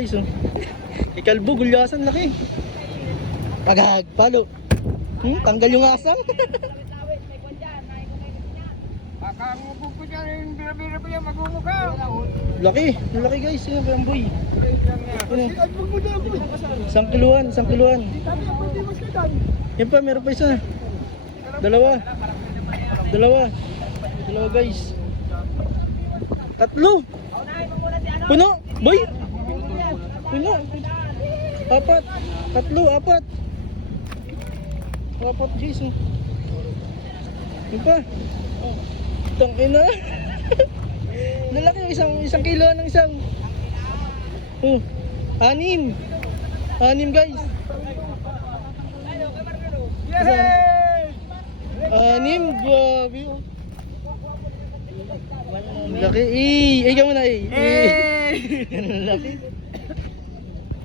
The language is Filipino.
Guys, oh. Ikalbo, gulyasan, laki. Agag, palo. Tanggal yung asang. Akangubog ko dyan, yung bira-bira pa yan, magmumukha. Laki, laki guys, yun, kamboy. Isang kiluan. Yan pa, meron pa isa. Dalawa guys. Tatlo. Puno, boy. Puno. Apat. Tatlo, apat. Apat guys, oh. Yan pa. Tangina. Lalaki yung isang kilo ng isang. Oh, 6 guys. Yay! 6, grabe oh. Laki. Ikaw muna eh. Laki.